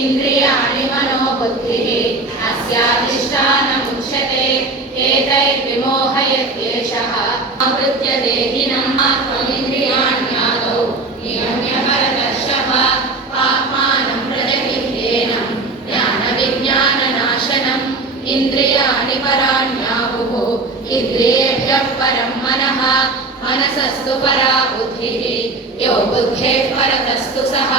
इन्द्रियाणि मनोबुद्धिः अस्याधिष्ठानमुच्यते एतैर्विमोहयत्येषः आवृत्य देहिनम् आत्मनिन्द्रियाण्यादौ नियम्य परतर्षभ पाप्मानं प्रजहिह्येनं ज्ञानविज्ञाननाशनम् इन्द्रियाणि पराण्याहुः इन्द्रियेभ्यः परं मनः मनसस्तु परा बुद्धिः यो बुद्धेः परतस्तु सः